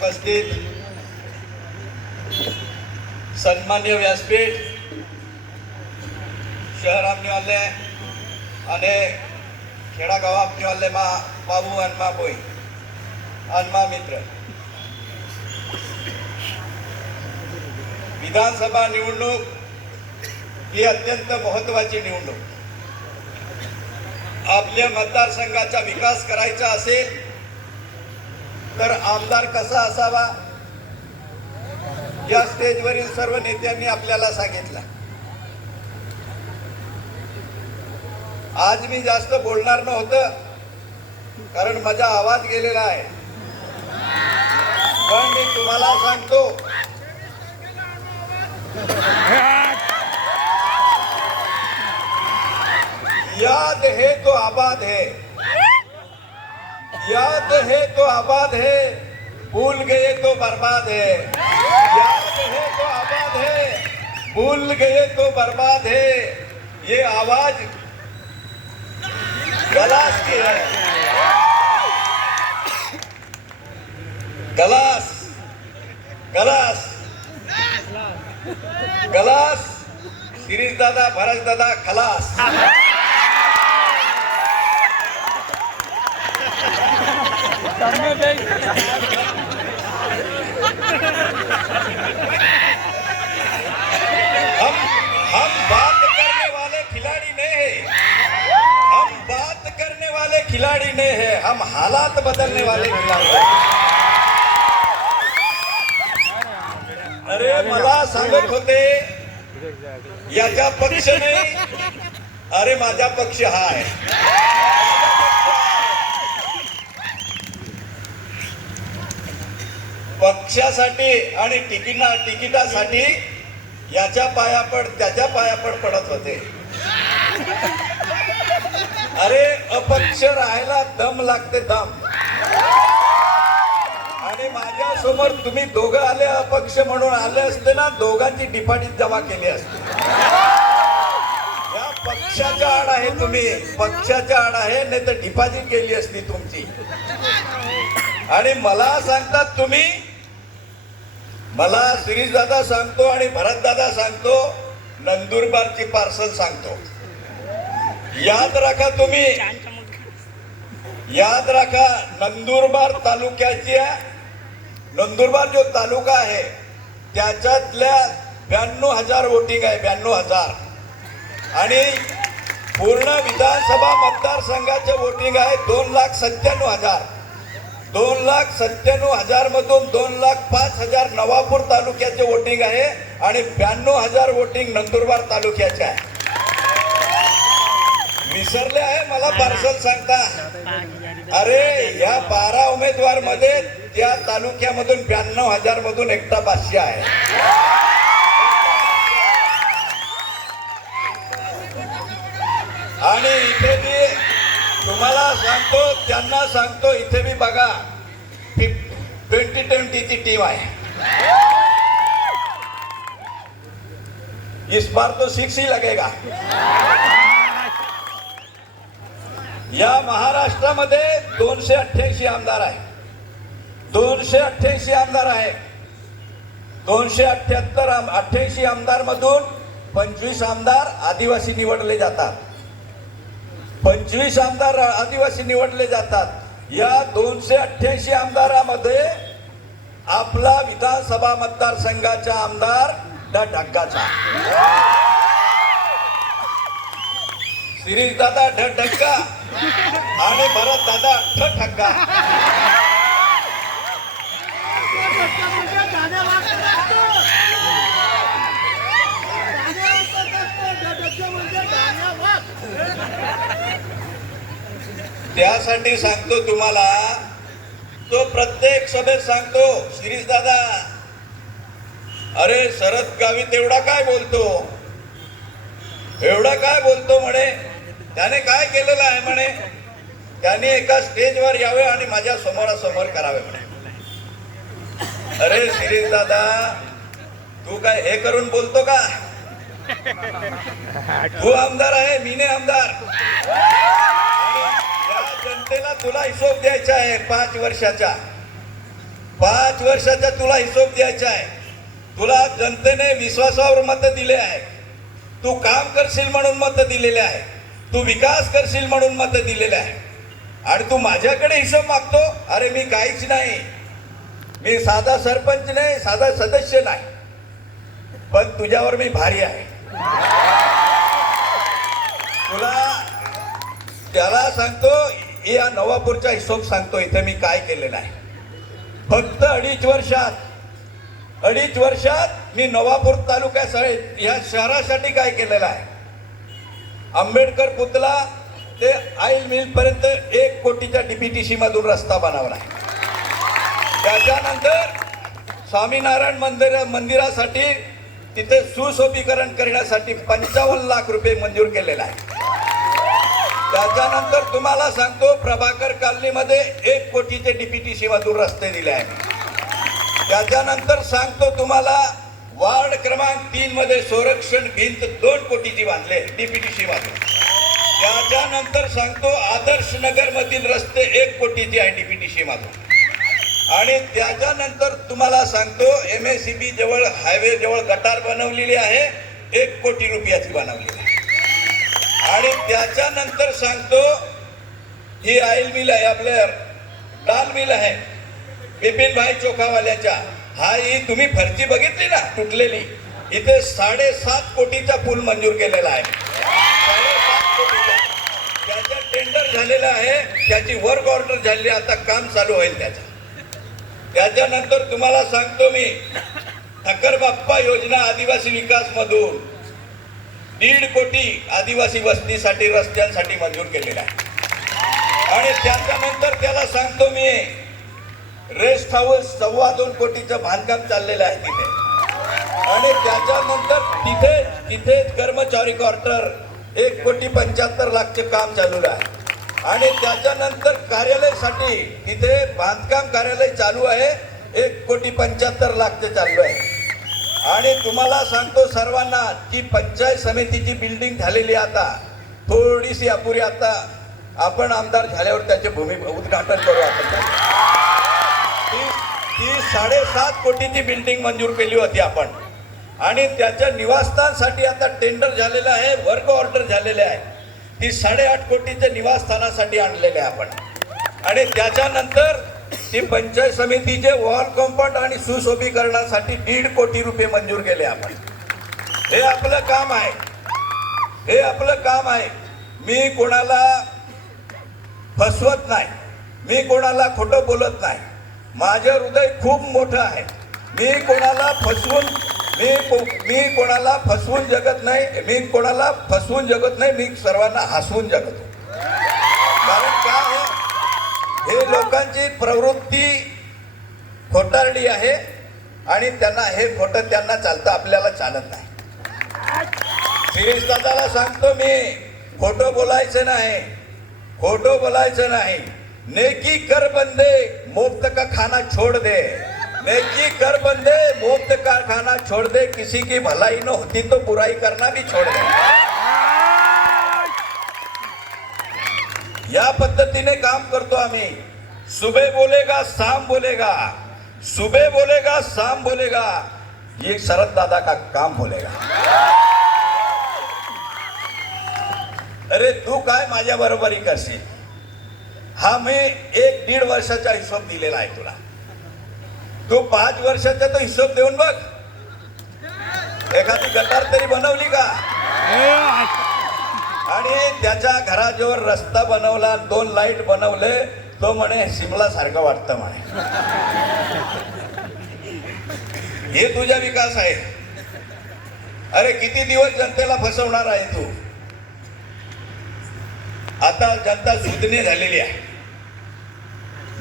उपस्थित सन्मान्य व्यासपीठ शहरामनी वाले અને ખેડાગાવાપની વાલે માં બાબુ અનમાં બોઈ અનમાં મિત્ર विधानसभा निवडणूक ही अत्यंत महत्वाची निवडणूक आपल्या मतदारसंघाचा विकास करायचा असेल तर आमदार कसा असावा? या स्टेजवरील सर्व नेत्यांनी आपल्याला सांगितलं. आज मी जास्त बोलणार नव्हतं कारण माझा आवाज गेलेला आहे. पण मी तुम्हाला सांगतो याद है तो आबाद है. याद है तो आबाद है, भूल गए तो बर्बाद है। याद है तो आबाद है, भूल गए तो बर्बाद है। ये आवाज़ गलास की है। गलास गलास गलास। शिरीष दादा, भरत दादा, खलास। हालात बदलने वाले अरे मला सांगत होते याच्या पक्ष नाही अरे माझा पक्ष हा आहे. पक्षासाठी आणि तिकिटा तिकिटासाठी याच्या पायापड त्याच्या पायापड पडत होते. अरे अपक्ष राहायला दम लागते दम. आणि माझ्यासमोर तुम्ही दोघं आले अपक्ष म्हणून आले असते ना दोघांची डिपॉझिट जमा केली असते. या पक्षाच्या आड आहे तुम्ही. पक्षाच्या आड आहे नाही तर डिपॉझिट केली असती तुमची. आणि मला सांगतात तुम्ही मला शिरीष दादा सांगतो आणि भरतदादा सांगतो नंदुरबारची पार्सल सांगतो. याद राखा तुम्ही. याद राखा नंदुरबार तालुक्याची नंदुरबार जो तालुका आहे त्याच्यातल्या ब्याण्णव हजार वोटिंग आहे ब्याण्णव हजार. आणि पूर्ण विधानसभा मतदारसंघाचे वोटिंग आहे दोन लाख सत्त्याण्णव हजार. दोन लाख सत्त्याण्णव हजार मधून दोन लाख पाच हजार नवापूर तालुक्याचे वोटिंग आहे आणि ब्याण्णव हजार वोटिंग नंदुरबार तालुक्याचे आहे. विसरले आहे मला पार्सल सांगता. अरे या बारा उमेदवारमध्ये त्या तालुक्यामधून ब्याण्णव हजार मधून एकटा पाचशे आहे. आणि इथे मी तुम्हाला सांगतो त्यांना सांगतो इथे मी बघा ट्वेंटी ट्वेंटीची टीम आहे. इस बार तो सिक्स ही लगेगा. या महाराष्ट्रामध्ये दोनशे अठ्ठ्याऐंशी आमदार आहे दोनशे अठ्ठ्याऐंशी आमदार आहे दोनशे अठ्ठ्याहत्तर अठ्ठ्याऐंशी आमदार मधून पंचवीस आमदार आदिवासी निवडले जातात. पंचवीस आमदार आदिवासी निवडले जातात. या दोनशे अठ्ठ्याऐंशी आमदारामध्ये आपला विधानसभा मतदारसंघाचा आमदार ड. ढक्काचा. शिरीष दादा ढ ढक्का. आणि भरत दादा ठ ठक्का त्यासाठी सांगतो तुम्हाला तो प्रत्येक सभेत सांगतो शिरीष दादा अरे शरद गावी तेवढा काय बोलतो? एवढा काय बोलतो म्हणे? त्याने काय केलेलं आहे म्हणे? त्याने एका स्टेजवर यावे आणि माझ्या समोरासमोर करावे म्हणे. अरे शिरीष दादा तू काय हे करून बोलतो का? तू आमदार आहे मी आमदार. जनतेला तुला हिशोब द्यायचा आहे पाच वर्षाचा. पाच वर्षाचा तुला हिशोब द्यायचा आहे. तुला जनतेने विश्वासावर मत दिले आहे तू काम करशील म्हणून मत दिलेले आहे तू विकास करशील म्हणून मत दिलेलं आहे. आणि तू माझ्याकडे हिशोब मागतो अरे मी काहीच नाही. मी साधा सरपंच नाही साधा सदस्य नाही. पण तुझ्यावर मी भारी आहे. तुला त्याला सांगतो या नवापूरचा हिशोब सांगतो इथे मी काय केलेलं आहे. फक्त अडीच वर्षात अडीच वर्षात मी नवापूर तालुक्यासहित या शहरासाठी काय केलेलं आहे? आंबेडकर पुतला ते आईल मिल पर्यंत एक कोटीच्या डीपीटीसी मधून रस्ता बनवला. आहे त्याच्यानंतर स्वामीनारायण मंदिर मंदिरासाठी तिथे सुशोभीकरण करण्यासाठी पंचावन्न लाख रुपये मंजूर केलेला आहे त्याच्यानंतर तुम्हाला सांगतो प्रभाकर कॉलनीमध्ये एक कोटीचे डीपीटीसी मधून रस्ते दिले आहे त्याच्यानंतर सांगतो तुम्हाला वार्ड क्रमांक तीन मध्ये संरक्षण भिंत दोन कोटीची बांधले डीपीटीसी मधून त्याच्यानंतर सांगतो आदर्श नगर मधील रस्ते एक कोटीची आहे डीपीटीसी मधून आणि त्याच्यानंतर तुम्हाला सांगतो एम एस सी बी जवळ हायवे जवळ गटार बनवलेली आहे एक कोटी रुपयाची बनवलेली आहे. आणि त्याच्यानंतर सांगतो ही आईल मिल आहे आपल्या दाल मिल आहे. बिपिन भाई चोखावाल्याच्या. हा ही तुम्ही फरची बघितली ना तुटलेली. इथे साडेसात कोटीचा पूल मंजूर केलेला आहे. साडेसात कोटीचा. त्याचं टेंडर झालेलं आहे त्याची वर्क ऑर्डर झालेली आता काम चालू होईल त्याचं. त्याच्यानंतर तुम्हाला सांगतो मी ठक्कर बाप्पा योजना आदिवासी विकास मधून दीड कोटी आदिवासी वस्तीसाठी रस्त्यांसाठी मंजूर केलेला आहे. आणि त्याच्यानंतर त्याला सांगतो मी रेस्ट हाऊस सव्वा दोन कोटीचं बांधकाम चाललेलं आहे तिथे. आणि त्याच्यानंतर तिथे तिथे कर्मचारी क्वार्टर एक कोटी पंच्याहत्तर लाखचे काम चालू आहे. आणि त्याच्यानंतर कार्यालयासाठी तिथे बांधकाम कार्यालय चालू आहे एक कोटी पंच्याहत्तर लाखचे चालू आहे. आणि तुम्हाला सांगतो सर्वांना की पंचायत समितीची बिल्डिंग झालेली आता थोडीशी अपुरी आता आपण आमदार झाल्यावर त्याचे भूमी उद्घाटन करू आपण. ती साडेसात कोटीची बिल्डिंग मंजूर केली होती आपण. आणि त्याच्या निवासस्थानसाठी आता टेंडर झालेलं आहे वर्क ऑर्डर झालेले आहे. ती साडेआठ कोटीच्या निवासस्थानासाठी आणलेले आहे आपण. आणि त्याच्यानंतर ती पंचायत समितीचे वॉल कंपाऊंड आणि सुशोभीकरणासाठी दीड कोटी रुपये मंजूर केले आपण. हे आपलं काम आहे. हे आपलं काम आहे. मी कोणाला फसवत नाही. मी कोणाला खोटं बोलत नाही. माझं हृदय खूप मोठं आहे. मी कोणाला फसवून मी को- मी कोणाला फसवून जगत नाही मी कोणाला फसवून जगत नाही मी सर्वांना हसवून जगतो. कारण काय हो? हे? लोकांची प्रवृत्ती खोटारडी आहे आणि त्यांना हे खोटं त्यांना चालतं आपल्याला चालत नाही. शिरीष दादाला सांगतो मी खोटं बोलायचं नाही खोटं बोलायचं नाही. नेकी कर बंदे मुफ्त का खाना छोड़ दे। नेकी कर बंदे मुफ्त का खाना छोड़ दे। किसी की भलाई न होती तो बुराई करना भी छोड़ दे। या पद्धतीने काम करतो आम्ही. सुबह बोलेगा शाम बोलेगा. सुबह बोलेगा शाम बोलेगा. ये शरद दादा का काम बोलेगा. अरे तू काय माझ्या बरोबरी करशील? हा मी एक दीड वर्षाचा हिशोब दिलेला आहे तुला. तू पाच वर्षाचा तो हिशोब देऊन बघ. एखादी गटार तरी बनवली का? आणि त्याच्या घराजवळ रस्ता बनवला दोन लाइट बनवले तो म्हणे शिमला सारखं वाटतं म्हणे. हे तुझा विकास आहे. अरे किती दिवस जनतेला फसवणार आहे तू? आता जनता सुदने झालेली आहे.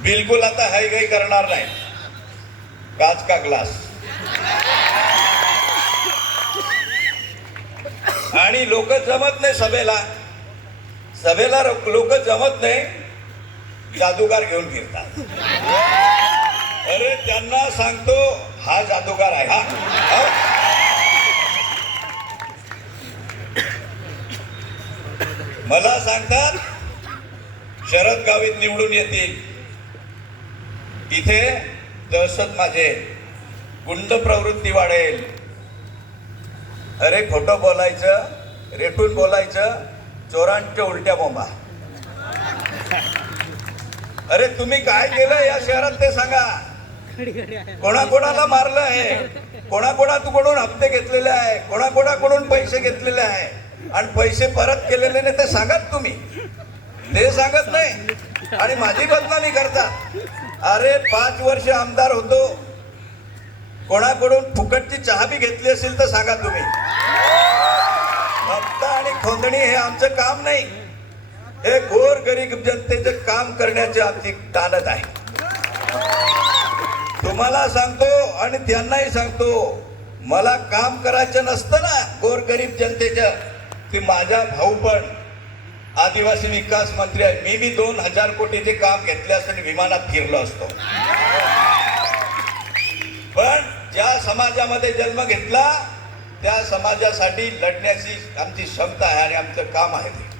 बिलकुल आता हायगाई करणार नाही. काच का ग्लास? आणि लोक जमत नाही सभेला. सभेला लोक जमत नाही जादूगार घेऊन फिरतात. अरे त्यांना सांगतो हा जादूगार आहे हा. हो. मला सांगतात शरद गावीत निवडून येतील. इथे दहशत माझे गुंड प्रवृत्ती वाढेल. अरे खोटं बोलायचं रेटून बोलायचं चोरांच्या उलट्या बोंबा. अरे तुम्ही काय केलं या शहरात ते सांगा. कोणाकोणाला मारलं आहे कोणाकोणाकडून हप्ते घेतलेले आहे? कोणाकोणाकडून पैसे घेतलेले आहे? आणि पैसे परत केलेले नाही ते सांगत तुम्ही. ते सांगत नाही. आणि माझी बदनामी करता. अरे पाच वर्ष आमदार होतो. कोणाकडून फुकटची चहा बी घेतली असेल तर सांगा तुम्ही. हप्ता आणि खोंदणी हे आमचं काम नाही. हे गोर गरीब जनतेचं काम करण्याची आमची दानत आहे. तुम्हाला सांगतो आणि त्यांनाही सांगतो मला काम करायचं नसतं ना गोरगरीब जनतेचं. की माझा भाऊ पण. आदिवासी विकास मंत्री आहे मी मी दोन हजार कोटीचे काम घेतले असतो आणि विमानात फिरलो असतो. पण ज्या समाजामध्ये जन्म घेतला त्या समाजासाठी लढण्याची आमची क्षमता आहे आणि आमचं काम आहे ते.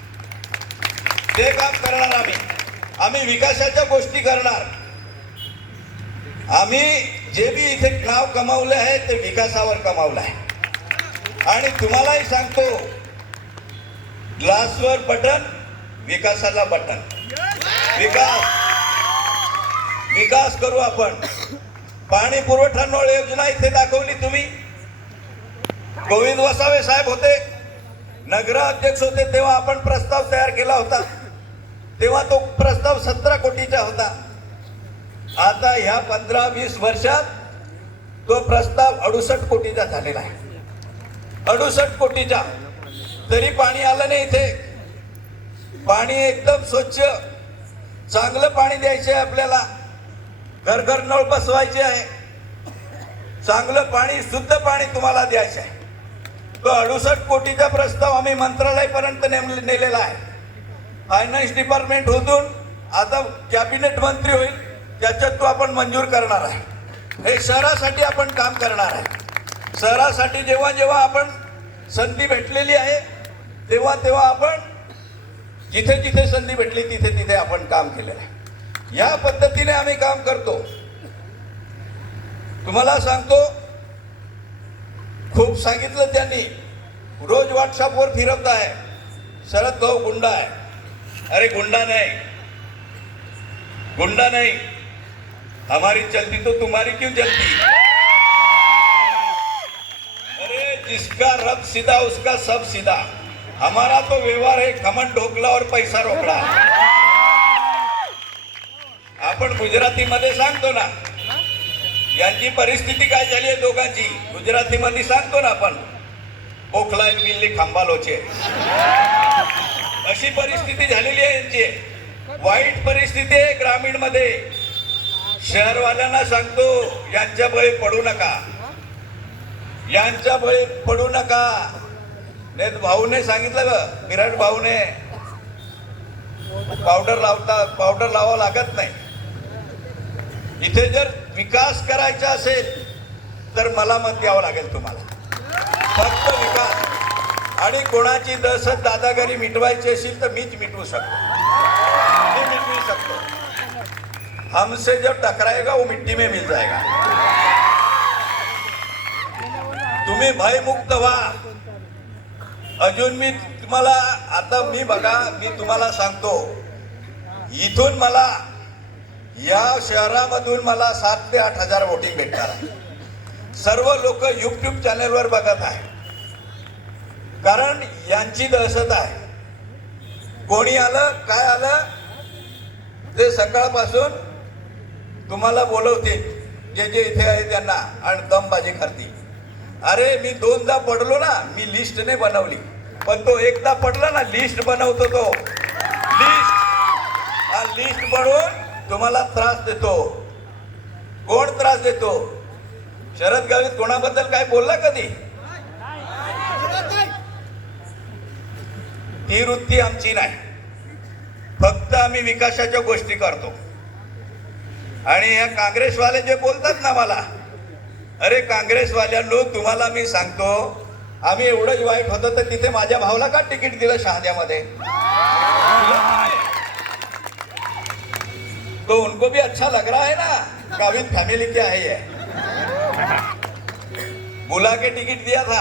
ते काम करणार आम्ही. आम्ही विकासाच्या गोष्टी करणार. आम्ही जे बी इथे नाव कमावलं आहे ते विकासावर कमावलं आहे. आणि तुम्हालाही सांगतो ग्लासवर बटन विकासाला बटन. विकास. विकास करू आपण. पाणी पुरवठा नळ योजना इथे दाखवली तुम्ही. गोविंद वसावे साहेब होते. नगराध्यक्ष होते तेव्हा आपण प्रस्ताव तयार केला होता. तेव्हा तो प्रस्ताव सतरा कोटीचा होता. आता ह्या पंधरा वीस वर्षात तो प्रस्ताव अडुसष्ट कोटीचा झालेला आहे. अडुसष्ट कोटीचा. तरी पाणी आलं नाही इथे. पाणी एकदम स्वच्छ. चांगलं पाणी द्यायचं आहे आपल्याला. घर घर नळ बसवायचे आहे. चांगलं पाणी शुद्ध पाणी तुम्हाला द्यायचं आहे तो अडुसष्ट कोटीचा प्रस्ताव आम्ही मंत्रालयापर्यंत नेम नेलेला आहे. फायनान्स डिपार्टमेंट होतून आता कॅबिनेट मंत्री होईल. त्याच्यात तो आपण मंजूर करणार आहे. हे शहरासाठी आपण काम करणार आहे. शहरासाठी जेव्हा जेव्हा आपण संधी भेटलेली आहे तेव्हा तेव्हा आपण जिथे जिथे संधी भेटली, तिथे तिथे आपण काम केलेलं आहे. या पद्धतीने आम्ही काम करतो. तुम्हाला सांगतो, खूप सांगितलं त्यांनी, रोज व्हॉट्सअपवर फिरवत आहे. शरद भाऊ गुंडा आहे. अरे, गुंडा नहीं. गुंडा नहीं. हमारी चलती तो तुम्हारी क्यों चलती अरे, जिसका रब सीधा, उसका सब सीधा. हमारा तो व्यवहार है कमन ढोकला और पैसा रोखला आपण गुजरातीमध्ये सांगतो ना यांची परिस्थिती काय झाली आहे दोघांची? गुजरातीमध्ये सांगतो ना आपण पोखलाईन मिल्ली खांबालोचे अशी परिस्थिती झालेली आहे यांची. वाईट परिस्थिती आहे ग्रामीणमध्ये शहरवाल्यांना सांगतो यांच्या बळी पडू नका. यांच्या बळी पडू नका. नाही भाऊने सांगितलं ग विराट भाऊने. पावडर लावता पावडर लावावं लागत नाही. इथे जर विकास करायचा असेल तर मला मत द्यावं लागेल तुम्हाला. फक्त विकास. आणि कोणाची दहशत दादागिरी मिटवायची असेल तर मीच मिटवू शकतो. मी मिटवू शकतो. हमसे जो टकराएगा वो मिट्टी में मिल जाएगा. तुम्ही भयमुक्त व्हा. अजून मी तुम्हाला आता मी बघा मी तुम्हाला सांगतो. इथून मला या शहरामधून मला सात ते आठ हजार वोटिंग भेटणार आहे. सर्व लोक युट्यूब चॅनेलवर बघत आहे कारण यांची दहशत आहे. कोणी आलं काय आलं ते सकाळपासून तुम्हाला बोलवतील. जे जे इथे आहे त्यांना आणि दमबाजी करतील. अरे मी दोनदा पडलो ना मी लिस्ट नाही बनवली. पण तो एकदा पडला ना लिस्ट बनवतो तो. लिस्ट हा लिस्ट बनवून तुम्हाला त्रास देतो. कोण त्रास देतो? शरद गावित कोणाबद्दल काय बोलला कधी? ती वृत्ती आमची नाही. फक्त आम्ही विकासाच्या गोष्टी करतो. आणि या काँग्रेसवाले जे बोलतात ना मला अरे काँग्रेसवाल्या लोक तुम्हाला मी सांगतो आम्ही एवढंच वाईट होतं तर तिथे माझ्या भावाला का तिकीट दिलं शहाद्यामध्ये? तो उनको भी अच्छा लग रहा है ना गावित फैमिली क्या है ये? बुला के टिकट दिया था।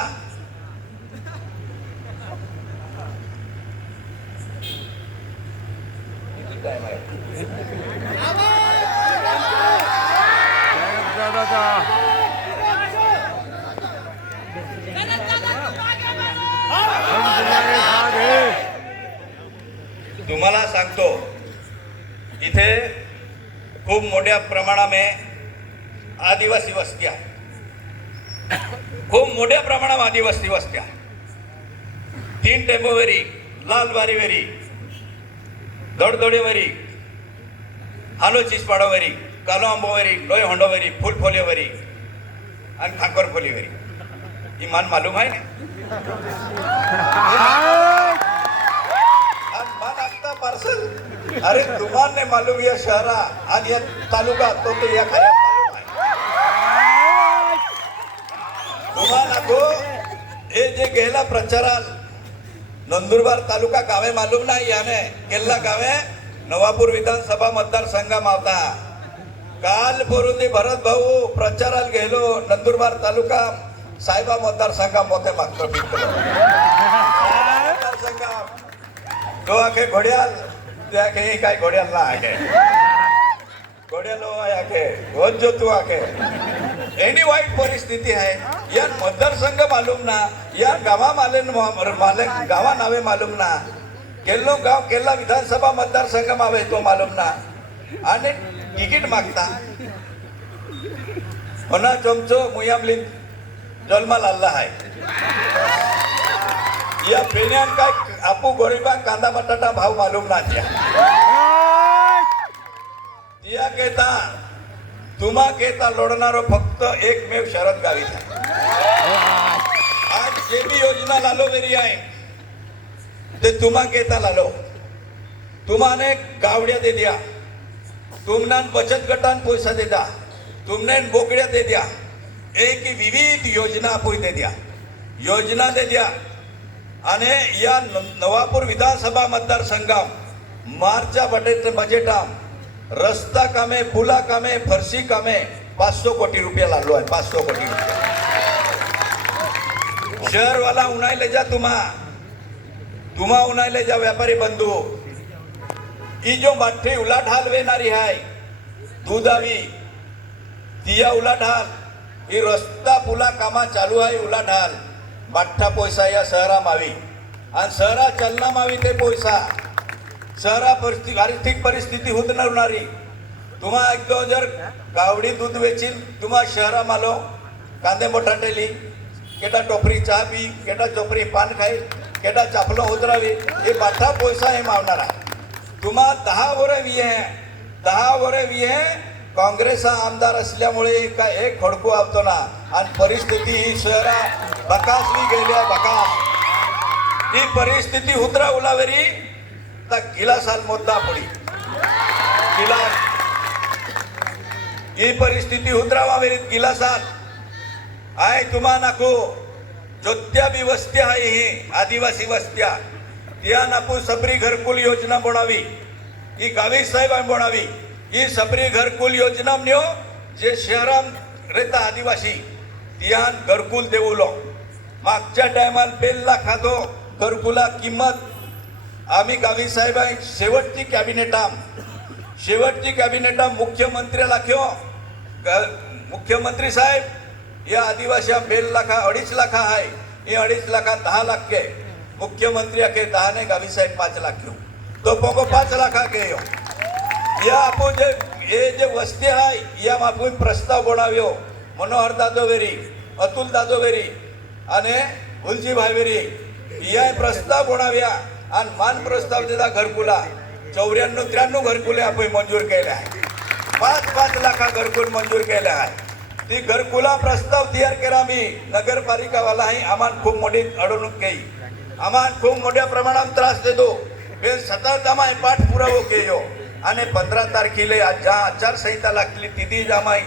किती time आहे? तुम्हाला सांगतो इथे खूप मोठ्या प्रमाणामध्ये आदिवासी वस्त्या खूप मोठ्या प्रमाणात आदिवासी वस्त्या तीन टेम्पोवरी लाल बारीवरी दडदोडेवरी हालो चिसपाडावरी कालो आंबोवरी लोय होंडोवरी फुलफोलेवरी आणि ठाकर खोलीवरी ही मान मालूम आहे ना? आता अरे तुम्हाला नाही मालूम या शहरा आणि या तालुका तो तो या खऱ्या तुम्हाला तो हे जे गेला प्रचारात नंदुरबार तालुका गावे मालूम नाही याने गेल्ला गावे नवापूर विधानसभा मतदारसंघ मावता. काल पोरुंदी भरत भाऊ प्रचाराला गेलो नंदुरबार तालुका साहेबा मतदारसंघा मोठे मागतो तो आखे घोड्याल ते आखे हे काय घोड्याल ना आखे. घोड्याल हो आहे आखे. रोज जो तू आखे. एनी वाईट परिस्थिती आहे या मतदारसंघ मालूम ना या गावा माले माले गावा नावे मालूम ना. केल्लो गाव केल्ला विधानसभा मतदारसंघ मावे तो मालूम ना. आणि तिकीट मागता. होना चमचो मुयामली जन्माला आल्ला आहे या पेन्यान काय आपू गोरिबांक कांदा बटाटा भाव मालूम ना त्या केता तुम्हा केता लोडणारो फक्त एकमेव शरद गावी आज जे बी योजना लालो वेरी आहे ते तुम्हा केता लालो. तुम्हाने गावड्या दे द्या. तुमनान बचत गटान पैसा दे द्या. तुमने बोकड्या दे द्या. एक विविध योजना आपूय दे द्या. योजना दे द्या. आणि या न- नवापूर विधानसभा मतदारसंघात मार्चच्या बजेट बजेटाम रस्ता कामे पुला कामे फरशी कामे पाचशे कोटी रुपया लागलो आहे पाचशे कोटी रुपया शहरवाला उन्हायले जा तुम्हा तुम्हा उन्हायले जा व्यापारी बंधू ही जो माठी उलाढाल वेणारी आहे दुधावी तिया उलाढाल ही रस्ता पुला कामा चालू आहे उलाढाल माठ्ठा पैसा या शहरा मावी आणि शहरा चलना मावी ते पैसा शहरा परिस्थिती आर्थिक परिस्थिती होत नवणारी तुम्हा एकदम जर गावडी दूध वेचील तुम्हा शहरा मालो. कांदे बटाटेली केटा टोपरी चहा पी केटा चोपरी पान खाई केटा चापलो उतरावी हे बाठा पैसा हे मावणारा. तुम्हा दहा वर विहे. दहा वर विहे काँग्रेस हा आमदार असल्यामुळे काय एक खडकू आपतो ना. आणि परिस्थिती ही शहरा बकासली गेल्या बकास ही परिस्थिती उतरा उलावरी तर गिलासाल मुद्दा पडी. गिलास. ही परिस्थिती उतरावावेरी गिलासाल आय तुम्हा नाको जोत्या बी वस्त्या आहे ही आदिवासी वस्त्या. त्या नापू सबरी घरकुल योजना बनावी ही गावी साहेब बनावी ही सबरी घरकुल योजना न्यो जे शहरात रेता आदिवासी तियान घरकुल देऊलो मागच्या टायमाला बेलला खातो घरकुला किंमत आम्ही गावी साहेब शेवटची कॅबिनेटा शेवटची कॅबिनेटां मुख्यमंत्र्याला घेऊ मुख्यमंत्री साहेब या आदिवासी बेल लाखा अडीच लाखा आहे हे अडीच लाखा दहा लाख के मुख्यमंत्री आखे दहा ने गावी साहेब पाच लाख घेऊ तो पोको पाच लाखा घेऊ या आपण जे हे जे वस्ती आहे या आपण प्रस्ताव बनाव्यो मनोहर दादोवेरी अतुल दादोवेरी आणि हुलजी भाईवेरी या प्रस्ताव बनाव्या आणि मान प्रस्ताव देता घरकुला चौऱ्याण्णव त्र्याण्णव घरकुले आपण मंजूर केले आहे पाच पाच लाखा घरकुल मंजूर केले आहे ती घरकुला प्रस्ताव तयार केला मी नगरपालिकावाला ही आम्हाला खूप मोठी अडवणूक केली आम्हाला खूप मोठ्या प्रमाणात त्रास देतो हे सतत पाठपुरावो केलो आणि पंधरा तारखेला आज ज्या आचारसंहिता लागली तिथी जामाई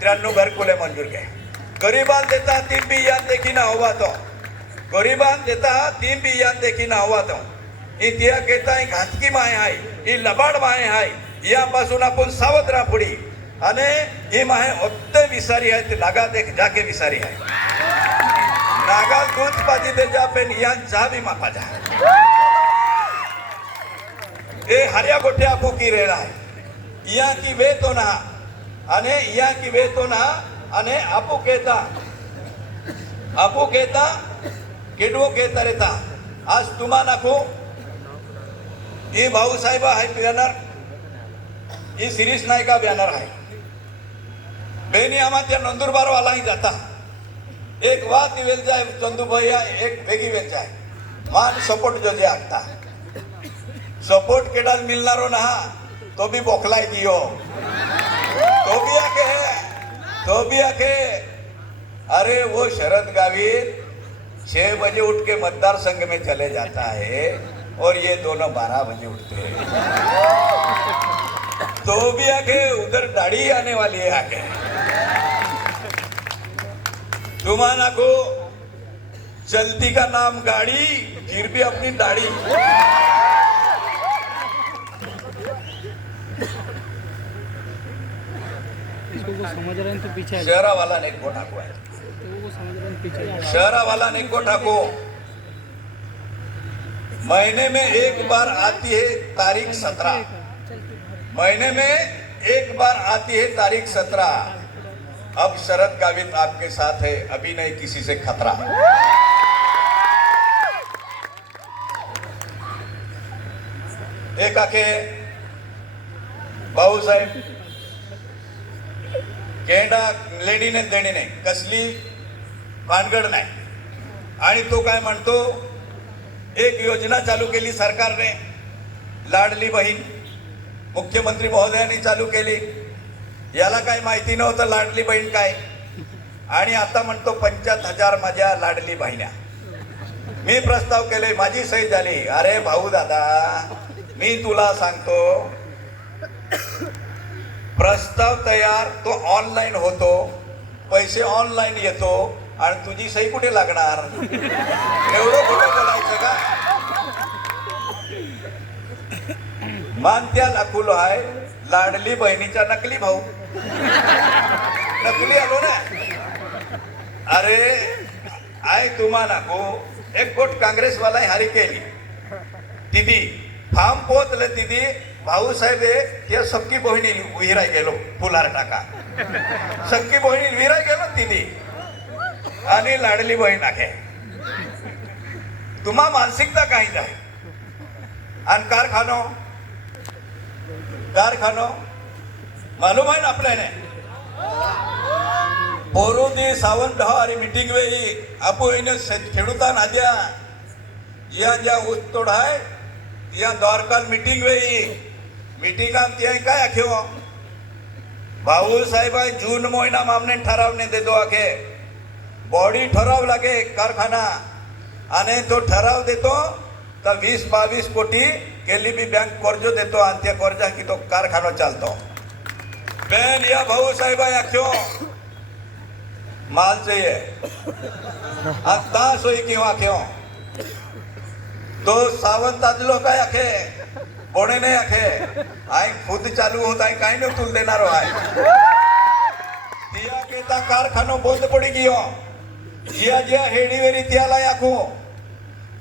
त्र्याण्णव घरकुले मंजूर केले गरीबान देता तीन बी यान देखील हवा तो गरीबान देता तीन बी यान देखील हवा तो ही तिया घेता ही घातकी माय आहे ही लबाड माय आहे यापासून आपण सावध राहा आणि ही माहे फक्त विसारी आहे ते नागात एक जाके विसारी आहे नागा दूध पाजी त्याच्या पेन या चहा बी मापाचा એ હર્યા ફૂકી રહેલા ઈયા કી વે તો ના અને ઈયા કી વે તો ના અને આપુ કહેતા. આપુ કહેતા, કેડવો કહેતા રહેતા. આજ તુમા નાખો. એ ભાઉ સાહેબ હાય બેનર. એ શિરીષ નાયકા બેનર હાય બેની આમાં ત્યાં નંદુરબાર વાલાહી જતા. એક વાત વેલ જાય ચંદુભાઈ એક ભેગી વેલ જાય માન સપોર્ટ જોજે આપતા सपोर्ट केडा मिलनारो ना तो भी बोखलाय दियो। तो भी आके है तो भी आके अरे वो शरद गावित छह बजे उठ के मतदार संघ में चले जाता है और ये दोनों बारह बजे उठते हैं। तो भी आके उधर दाढ़ी आने वाली है आके। तुम्हारा को चलती का नाम गाड़ी फिर भी अपनी दाढ़ी। वो समझ रहे हैं तो पीछे है शहरा वाला ने को है। तो वो समझ रहे हैं पीछे है शहरा वाला ने को महीने में एक बार आती है तारीख सत्रह। महीने में एक बार आती है तारीख सत्रह। अब शरद गावित आपके साथ है अभी नहीं किसी से खतरा। एक आखे। भाऊसाहेब केंडा लेडीने देणी नाही. कसली? भानगड नाही. आणि तो काय म्हणतो? एक योजना चालू केली सरकारने. लाडली बहीण. मुख्यमंत्री महोदयांनी चालू केली. याला काय माहिती नव्हतं लाडली बहीण काय. आणि आता म्हणतो पंचाहत्तर हजार माझ्या लाडली बहिण्या. मी प्रस्ताव केले माझी सही झाली. अरे भाऊ दादा मी तुला सांगतो प्रस्ताव तयार तो ऑनलाईन होतो पैसे ऑनलाईन येतो आणि तुझी सही कुठे लागणार? एवढं कुठे बोलायचं का? मानत्या लाखुलो आहे लाडली बहिणीचा नकली भाऊ. नकली आलो ना? अरे आय तुम्हा नाको. एक गोट काँग्रेसवाला हारी केली. दिदी फार्म पोहोचलं दिदी. भाऊ साहेब या सक्की बहिणी विहिरा गेलो फुलार टाका. सक्की बहिणी विहिरा गेलो तिने. आणि लाडली बहीण आहे. तुम्हा मानसिकता काही नाही आणि कारखानो कारखानो मालूम आहे ना आपल्याने पोरू सावंत आणि मिटिंग वेळी आपू खेडूता नाद्या. या ज्या उत्तोड आहे या द्वारकाल मिटिंग वेळी मिटिंगात ત્યાં काय आख्यो भाऊ साहेब जून महिना आमने ठरावने देतो आखे बॉडी ठराव लागे कारखाना आणि तो ठराव देतो तर वीस बावीस कोटी केली बी बँक कर्ज देतो आणि त्या कर्जा की तो कारखाना चालतो बेन या भाऊ साहेब आख्यो माल चाहिए आता सोई किंवा क्यों तो सावंत आदलो काय आखे कोणे नाही आखे आय खुद चालू होत आहे काही नाही तुल देणार आहे तिया केता कारखानो बंद पडी गियो जिया जिया हेडी वेरी त्याला याखू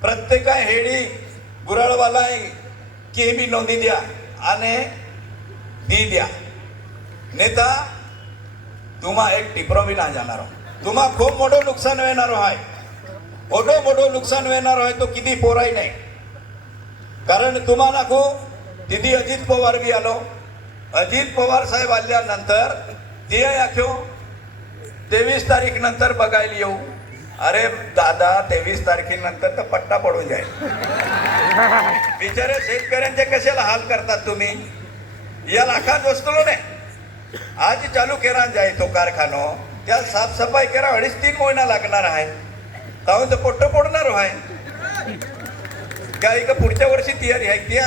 प्रत्येक हेडी गुराळवाला की बी नोंदी द्या आणि दी द्या नेता तुम्हा एक टिपरो बी ना जाणार तुम्हा खूप मोठं नुकसान होणार आहे मोठं मोठं नुकसान होणार आहे तो किती पोराही नाही कारण तुम्हाला खो तिथे अजित पवार बी आलो. अजित पवार साहेब आल्यानंतर ते आख्यो तेवीस तारीख नंतर बघायला येऊ. अरे दादा तेवीस तारखेनंतर तर पट्टा पडून जाईल. बिचारे शेतकऱ्यांचे कशाला हाल करतात तुम्ही? या लाखात वस्तलो नाही. आज चालू केला जाय तो कारखानो. त्या साफसफाई करा अडीच तीन महिना लागणार आहे. ताहून तर पोट्ट पडणार हो आहे? काय का पुढच्या वर्षी तियारी आहे तिया.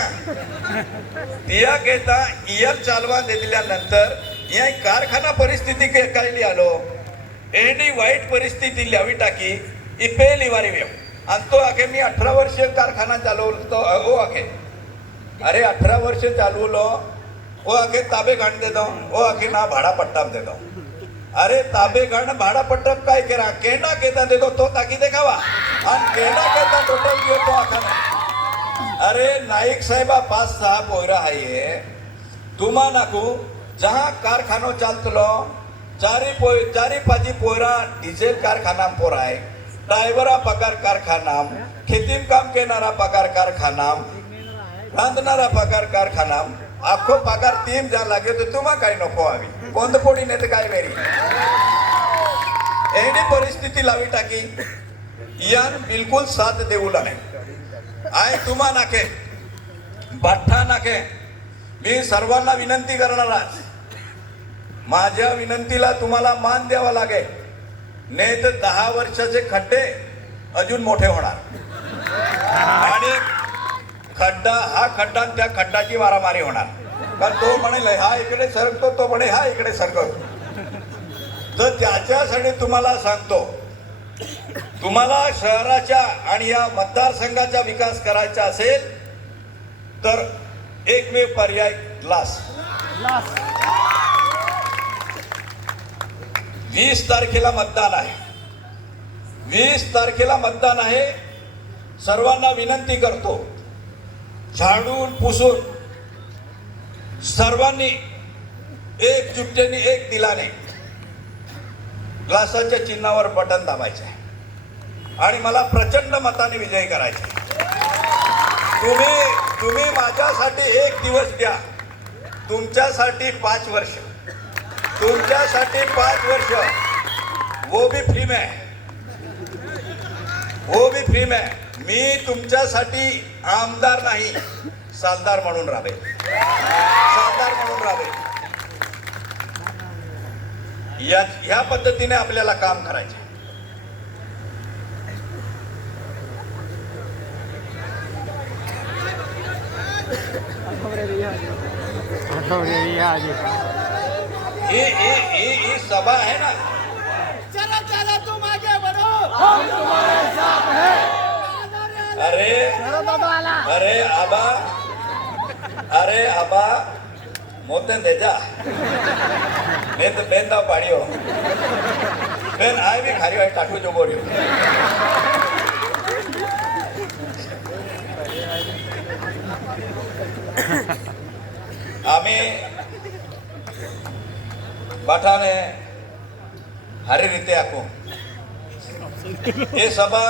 तिया घेता इयर चालवा दिल्यानंतर या कारखाना परिस्थिती के- कायली आलो एडी वाईट परिस्थिती ल्यावी टाकी इपे लिवारी वेव. आणि तो आखे मी अठरा वर्ष कारखाना चालवलो ओ आखे. अरे अठरा वर्ष चालवलो वो आखे ताबे घाण देतो वो आखे ना भाडा पट्टा देतो. अरे ताबे घाण भाडा पट्टप काय करा? केंडा केता देतो तो ताकी देखावा. आणि केंडा केता टोटल घेतो आखा अरे नाईक साहेबा पाच सहा पोयरा आहे तुम्हा नाकू जहा कारखानो चालतलो चारी पोय चारी पाची पोयरा डिझेल कारखाना पोराय ड्रायव्हरा पगार कारखाना खेतीम काम केणारा पगार कारखाना रांधणारा पगार कारखाना आखो पगार तीन जा लागे तर तुम्हा काय नको हवी कोणतं पोडी नाही तर काय वेरी एवढी परिस्थिती लावी टाकी. यान बिलकुल साथ देऊ नाही आय तुम्हा नाके. बाठ्ठा नाके. मी सर्वांना विनंती करणार आज माझ्या विनंतीला तुम्हाला मान द्यावा लागेल. नाही तर दहा वर्षाचे खड्डे अजून मोठे होणार. आणि खड्डा हा खड्डा त्या खड्डाची मारामारी होणार. कारण तो म्हणेल हा इकडे सरकतो तो म्हणे हा इकडे सरकतो. तर त्याच्यासाठी तुम्हाला सांगतो तुम्हाला शहराच्या आणि या मतदारसंघाचा विकास करायचा असेल तर एकमेव पर्याय ग्लास. वीस तारखेला मतदान आहे. वीस तारखेला मतदान आहे. सर्वांना विनंती करतो. झाडून पुसून सर्वांनी एकजुट्टीने एक दिलाने ग्लासाच्या चिन्हावर बटन दाबायचे आणि मला प्रचंड मताने विजय करायचे. तुम्ही तुम्ही माझ्यासाठी एक दिवस द्या. तुमच्यासाठी पाच वर्ष. तुमच्यासाठी पाच वर्ष. वो भी फ्री में वो भी फ्री में मी तुमच्यासाठी आमदार नाही सालदार म्हणून राबेल. सालदार म्हणून राबेल. या ह्या पद्धतीने आपल्याला काम करायचे. ही ही ही ही सभा आहे ना? चलो चलो तुम आगे बढ़ो. अरे अरे आबा. अरे आबा मोते देजा बेन बेन दाव पाडियो. बेन आय बी खारी आहे टाटू जो बोरियो. आम्ही बाठाने हरी रीते आखू हे सभा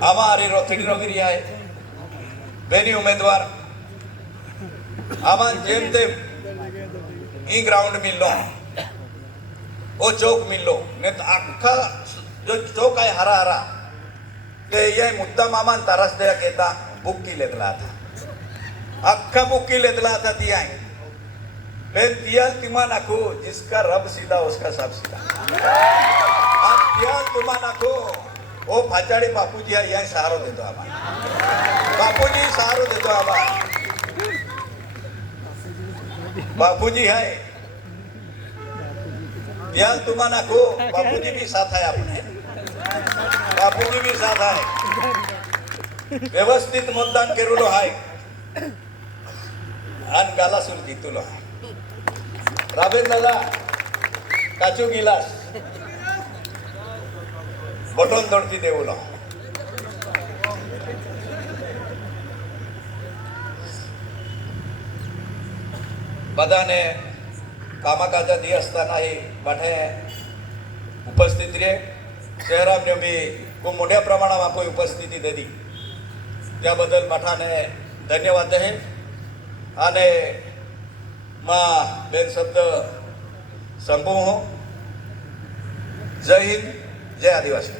આમાં હારી રોથડીનો ગીરી આય બેની ઉમેદવાર આમાં જેમ તેમ ઈ ગ્રાઉન્ડ મિલ્લો ઓ ચોક મિલ્લો ને તો આખા જો ચોક आहे हरा हरा ते ये मुद्दा मामान तारास दया केता बुक्की लेतला था अख्खा बुक्की लेतला था ती आहे दिया तिया तिमा नाखो जिसका रब सीधा उसका सब सीधा. अब दिया तुमा नाखो ओ फाचाडी बापूजी आहे या सहारो देतो आम्हाला. बापूजी सहारो देतो आम्हाला. बापूजी आहे या तुम्हा नाखो बापूजी भी साथ आहे आपण बापूजी भी साथ आहे. व्यवस्थित मतदान केलेलो आहे. आणि गाला सुरू घेतलो आहे राबेन दादा काचू गिलास बटन दडती देऊलो બધાને કામાકાજા દી असतानाही માટે ઉપસ્થિત રહે શહેરામને બી ખૂબ મોટા પ્રમાણમાં કોઈ ઉપસ્થિતિ દીધી त्याबद्दल मठाने धन्यवाद आहे અને માં બેન શબ્દ સંભવ હો. જય હિન્દ. જય આદિવાસી.